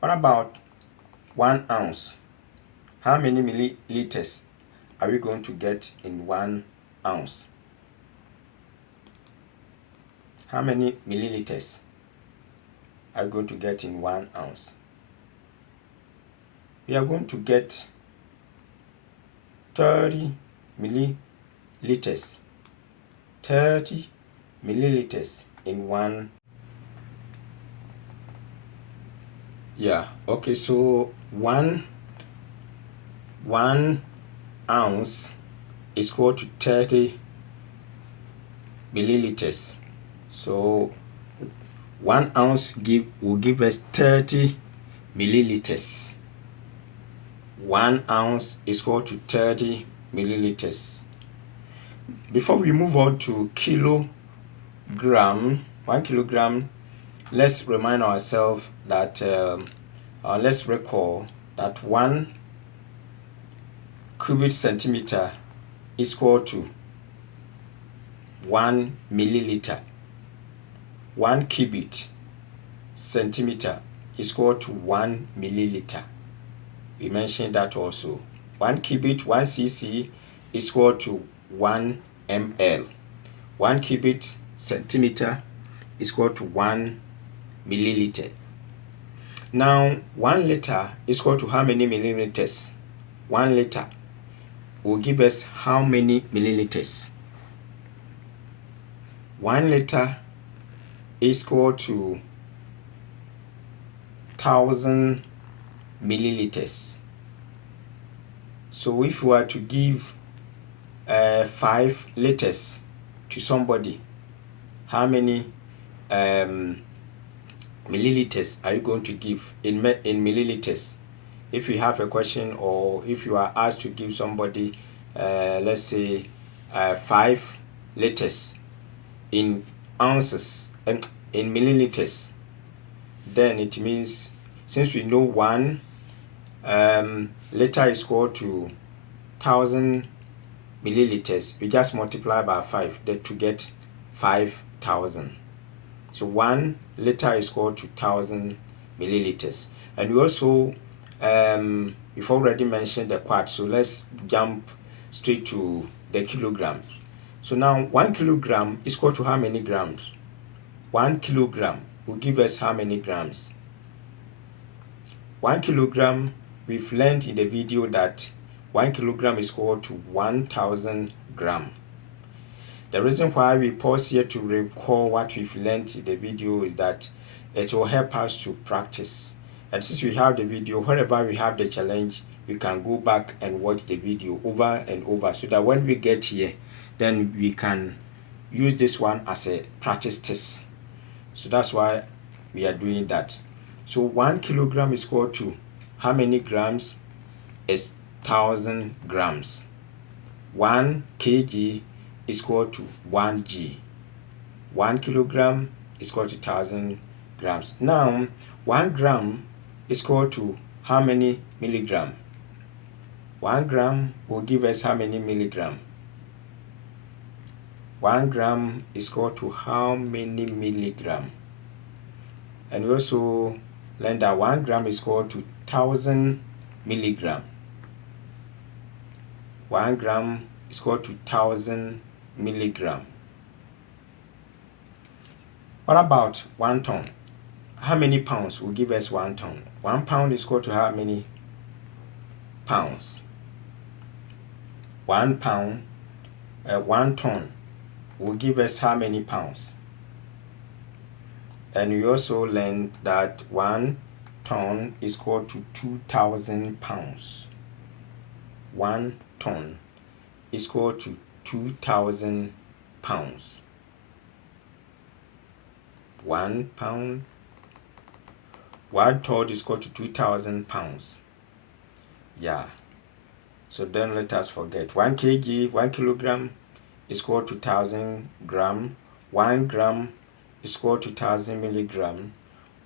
What about 1 ounce? How many milliliters are we going to get in 1 ounce? How many milliliters are we going to get in 1 ounce? We are going to get 30 milliliters. 30 milliliters in 1. Yeah, okay, so 1 ounce is equal to 30 milliliters. So 1 ounce will give us 30 milliliters. 1 ounce is equal to 30 milliliters. Before we move on to kilogram, 1 kilogram, let's remind ourselves that, let's recall that 1 cubic centimeter is equal to 1 milliliter. 1 cubic centimeter is equal to 1 milliliter. We mentioned that also. 1 cubic, 1 cc is equal to 1 ml. 1 cubic centimeter is equal to 1 milliliter. Now 1 liter is equal to how many milliliters? 1 liter will give us how many milliliters? 1 liter is equal to 1000 milliliters. So if we were to give 5 liters to somebody, how many milliliters are you going to give in milliliters? If you have a question, or if you are asked to give somebody let's say 5 liters in ounces and in milliliters, then it means, since we know 1 liter is equal to 1000 milliliters, we just multiply by 5 to get 5000. So 1 liter is equal to 1000 milliliters. And we also we've already mentioned the quart, so let's jump straight to the kilograms. So now 1 kilogram is equal to how many grams? 1 kilogram will give us how many grams? 1 kilogram, we've learned in the video that 1 kilogram is equal to 1000 gram. The reason why we pause here to recall what we've learned in the video is that it will help us to practice. And since we have the video, wherever we have the challenge, we can go back and watch the video over and over, so that when we get here, then we can use this one as a practice test. So that's why we are doing that. So 1 kilogram is equal to how many grams? Is 1000 grams. 1 kg is equal to 1 g. 1 kilogram is equal to 1000 grams. Now 1 gram is equal to how many milligram? 1 gram will give us how many milligram? 1 gram is equal to how many milligram? And we also learned that 1 gram is equal to 1000 milligram. 1 gram is equal to 1000 milligram. What about 1 ton? How many pounds will give us 1 ton? 1 pound is equal to how many pounds? 1 pound, 1 ton will give us how many pounds? And we also learned that 1 ton is equal to 2000 pounds. 1 ton is equal to 2000 pounds. 1 pound, 1 ton is equal to 2000 pounds. Yeah. So then let us forget. 1 kg, 1 kilogram is equal to 1000 gram. 1 gram is equal to 1000 milligram.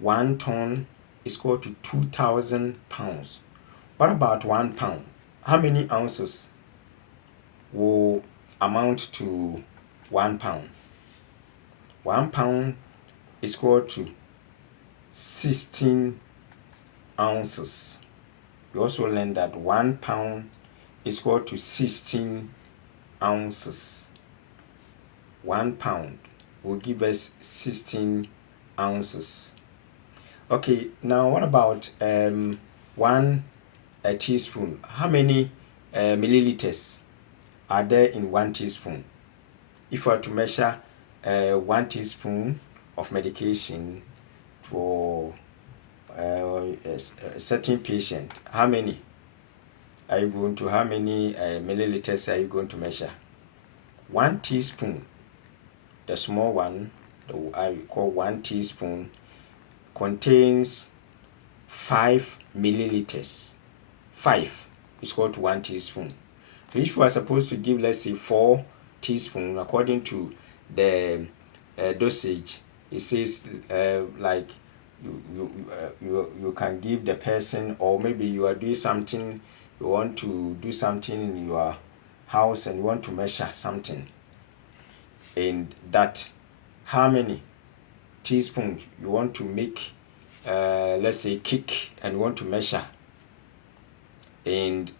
1 ton is equal to 2000 pounds. What about 1 pound? How many ounces will amount to 1 pound? 1 pound is equal to 16 ounces. We also learned that 1 pound is equal to 16 ounces. 1 pound will give us 16 ounces. Okay, now what about 1 teaspoon? How many milliliters are there in 1 teaspoon? If we are to measure 1 teaspoon of medication for a certain patient, how many are you going to, how many milliliters are you going to measure? 1 teaspoon, the small one, I call 1 teaspoon, contains 5 milliliters. 5 is equal to 1 teaspoon. So if you are supposed to give, let's say, 4 teaspoons, according to the dosage, it says like you can give the person, or maybe you are doing something, you want to do something in your house and you want to measure something, and that how many teaspoons you want to make, let's say cake, and you want to measure, and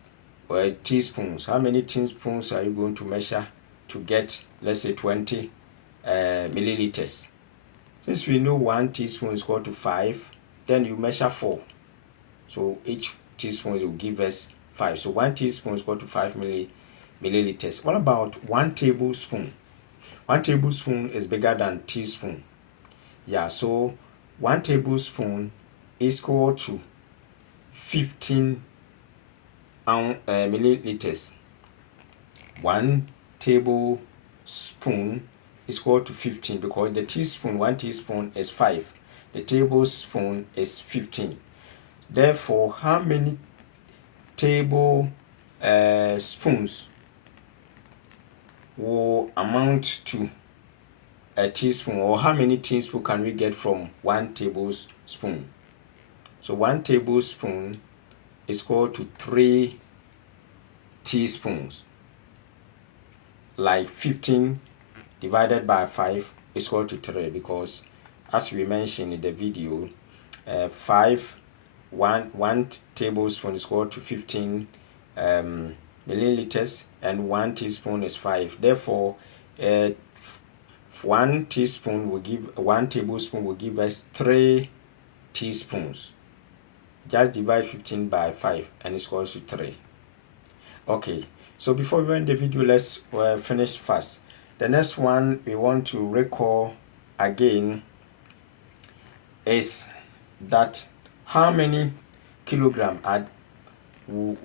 teaspoons. How many teaspoons are you going to measure to get, let's say, 20 milliliters? Since we know 1 teaspoon is equal to 5, then you measure 4. So each teaspoon will give us 5. So 1 teaspoon is equal to 5 milliliters. What about 1 tablespoon? 1 tablespoon is bigger than teaspoon. Yeah, so 1 tablespoon is equal to 15 milliliters. 1 tablespoon is equal to 15 because the teaspoon, 1 teaspoon is 5. The tablespoon is 15. Therefore, how many tablespoons will amount to a teaspoon, or how many teaspoons can we get from 1 tablespoon? So 1 tablespoon is equal to 3 teaspoons. Like 15 divided by 5 is equal to 3, because as we mentioned in the video, 1 tablespoon is equal to 15 milliliters, and 1 teaspoon is 5. Therefore, 1 tablespoon will give us 3 teaspoons. Just divide 15 by 5 and it's equal to 3. Okay, so before we end the video, let's finish fast. The next one we want to recall again is that how many kilogram are we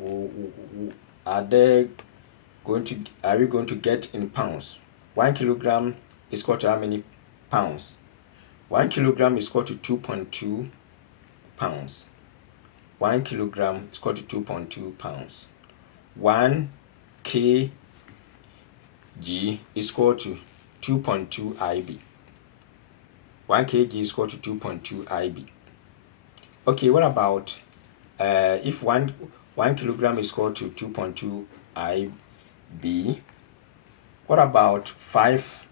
going to get in pounds? 1 kilogram is equal to how many pounds? 1 kilogram is equal to 2.2 pounds. 1 kilogram is equal to 2.2 pounds. 1 kg is equal to 2.2 IB. 1 kg is equal to 2.2 IB. Okay, what about if 1 kilogram is equal to 2.2 IB? What about 5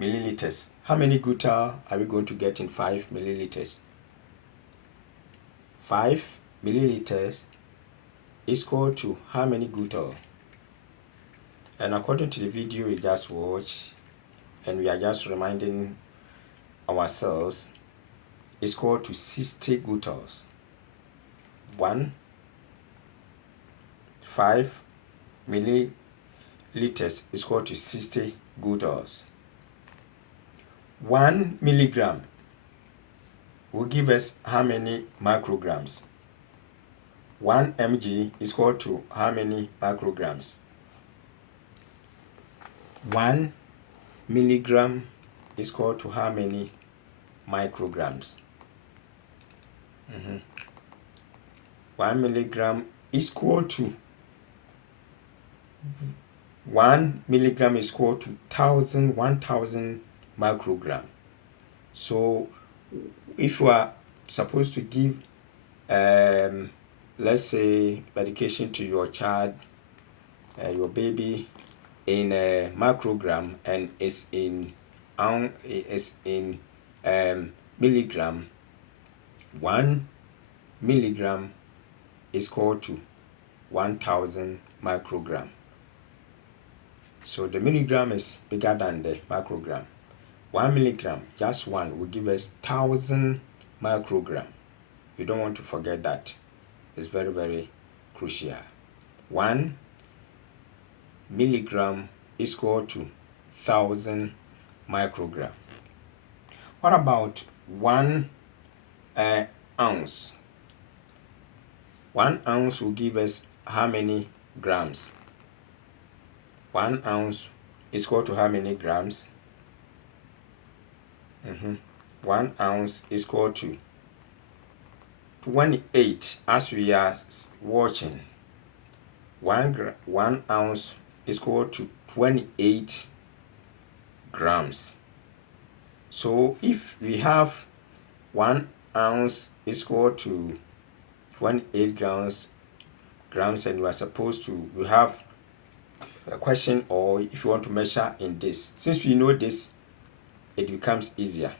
milliliters? How many guttae are we going to get in 5 milliliters? 5 milliliters is equal to how many guttae? And according to the video we just watched, and we are just reminding ourselves, is equal to 60 guttae. 5 milliliters is equal to 60 guttae. 1 milligram will give us how many micrograms? 1 mg is equal to how many micrograms? 1 milligram is equal to how many micrograms? 1 milligram is equal to 1 milligram is equal to 1,000 microgram. So if you are supposed to give let's say medication to your child, your baby, in a microgram, and is in milligram, 1 milligram is equal to 1,000 microgram. So the milligram is bigger than the microgram. 1 milligram, just 1, will give us 1,000 microgram. You don't want to forget that. It's very, very crucial. 1 milligram is equal to 1,000 microgram. What about 1 ounce? 1 ounce will give us how many grams? 1 ounce is equal to how many grams? 1 ounce is equal to 28, as we are watching. 1 ounce is equal to 28 grams. So if we have 1 ounce is equal to 28 grams, and you are supposed to, you have a question, or if you want to measure in this, since we know this, it becomes easier.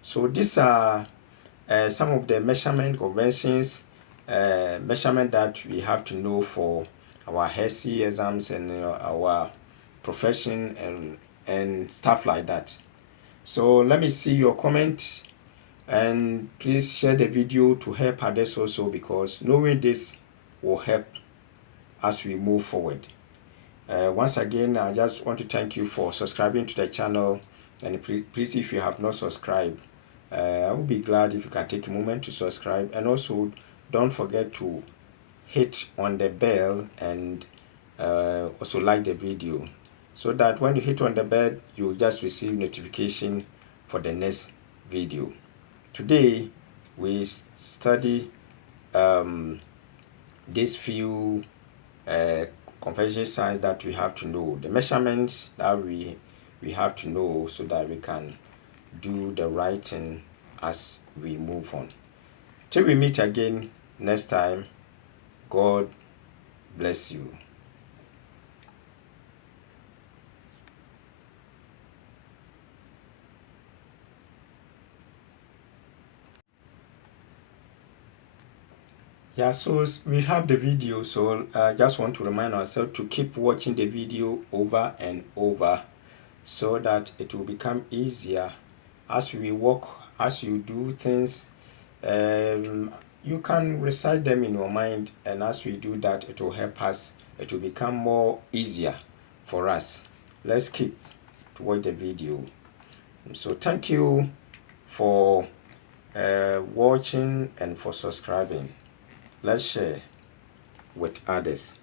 So these are some of the measurement conventions, measurement that we have to know for our Hesi exams and our profession and stuff like that. So let me see your comment, and please share the video to help others also, because knowing this will help as we move forward. Once again, I just want to thank you for subscribing to the channel, and please, if you have not subscribed, I would be glad if you can take a moment to subscribe, and also don't forget to hit on the bell and also like the video, so that when you hit on the bell, you just receive notification for the next video. Today we study these few conversion signs that we have to know, the measurements that we have to know, so that we can do the right thing as we move on. Till we meet again next time, God bless you. Yeah, so we have the video, so I just want to remind ourselves to keep watching the video over and over, so that it will become easier as we walk, as you do things. You can recite them in your mind, and as we do that, it will help us. It will become more easier for us. Let's keep to watch the video. So thank you for watching and for subscribing. Let's share with others.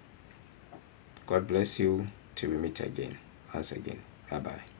God bless you till we meet again. Once again, bye bye.